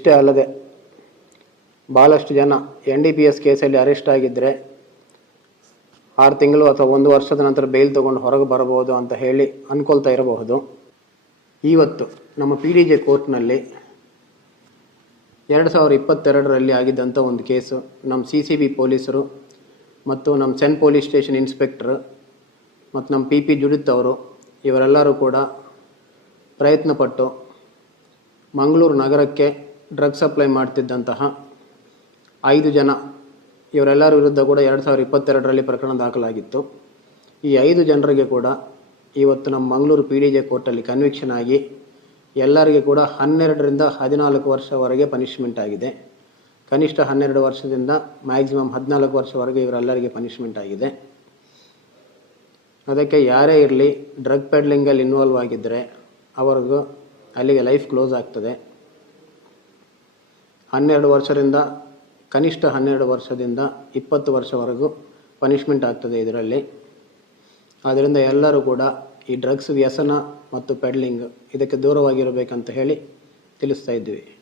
ಇಷ್ಟೇ ಅಲ್ಲದೆ ಭಾಳಷ್ಟು ಜನ ಎನ್ ಡಿ ಪಿ ಎಸ್ ಕೇಸಲ್ಲಿ ಅರೆಸ್ಟ್ ಆಗಿದ್ದರೆ ಆರು ತಿಂಗಳು ಅಥವಾ ಒಂದು ವರ್ಷದ ನಂತರ ಬೇಲ್ ತೊಗೊಂಡು ಹೊರಗೆ ಬರಬಹುದು ಅಂತ ಹೇಳಿ ಅನ್ಕೊಳ್ತಾ ಇರಬಹುದು. ಇವತ್ತು ನಮ್ಮ ಪಿ ಡಿ ಜೆ ಕೋರ್ಟ್ನಲ್ಲಿ ಎರಡು ಸಾವಿರದ ಇಪ್ಪತ್ತೆರಡರಲ್ಲಿ ಆಗಿದ್ದಂಥ ಒಂದು ಕೇಸು ನಮ್ಮ ಸಿ ಸಿ ಬಿ ಪೊಲೀಸರು ಮತ್ತು ನಮ್ಮ ಸೆನ್ ಪೊಲೀಸ್ ಸ್ಟೇಷನ್ ಇನ್ಸ್ಪೆಕ್ಟ್ರು ಮತ್ತು ನಮ್ಮ ಪಿ ಪಿ ಜುಡಿತ್ ಅವರು ಇವರೆಲ್ಲರೂ ಕೂಡ ಪ್ರಯತ್ನಪಟ್ಟು ಮಂಗಳೂರು ನಗರಕ್ಕೆ ಡ್ರಗ್ ಸಪ್ಲೈ ಮಾಡ್ತಿದ್ದಂತಹ ಐದು ಜನ, ಇವರೆಲ್ಲರ ವಿರುದ್ಧ ಕೂಡ ಎರಡು ಸಾವಿರದ ಇಪ್ಪತ್ತೆರಡರಲ್ಲಿ ಪ್ರಕರಣ ದಾಖಲಾಗಿತ್ತು. ಈ ಐದು ಜನರಿಗೆ ಕೂಡ ಇವತ್ತು ನಮ್ಮ ಮಂಗಳೂರು ಪಿ ಡಿ ಜೆ ಕೋರ್ಟಲ್ಲಿ ಕನ್ವಿಕ್ಷನ್ ಆಗಿ ಎಲ್ಲರಿಗೆ ಕೂಡ ಹನ್ನೆರಡರಿಂದ ಹದಿನಾಲ್ಕು ವರ್ಷವರೆಗೆ ಪನಿಷ್ಮೆಂಟ್ ಆಗಿದೆ. ಕನಿಷ್ಠ ಹನ್ನೆರಡು ವರ್ಷದಿಂದ ಮ್ಯಾಕ್ಸಿಮಮ್ ಹದಿನಾಲ್ಕು ವರ್ಷವರೆಗೆ ಇವರೆಲ್ಲರಿಗೆ ಪನಿಷ್ಮೆಂಟ್ ಆಗಿದೆ. ಅದಕ್ಕೆ ಯಾರೇ ಇರಲಿ ಡ್ರಗ್ ಪೆಡ್ಲಿಂಗಲ್ಲಿ ಇನ್ವಾಲ್ವ್ ಆಗಿದ್ದರೆ ಅವ್ರಿಗೂ ಅಲ್ಲಿಗೆ ಲೈಫ್ ಕ್ಲೋಸ್ ಆಗ್ತದೆ. ಹನ್ನೆರಡು ವರ್ಷದಿಂದ, ಕನಿಷ್ಠ ಹನ್ನೆರಡು ವರ್ಷದಿಂದ ಇಪ್ಪತ್ತು ವರ್ಷವರೆಗೂ ಪನಿಷ್ಮೆಂಟ್ ಆಗ್ತದೆ ಇದರಲ್ಲಿ. ಆದ್ದರಿಂದ ಎಲ್ಲರೂ ಕೂಡ ಈ ಡ್ರಗ್ಸ್ ವ್ಯಸನ ಮತ್ತು ಪೆಡ್ಲಿಂಗ್ ಇದಕ್ಕೆ ದೂರವಾಗಿರಬೇಕಂತ ಹೇಳಿ ತಿಳಿಸ್ತಾ ಇದ್ದೀವಿ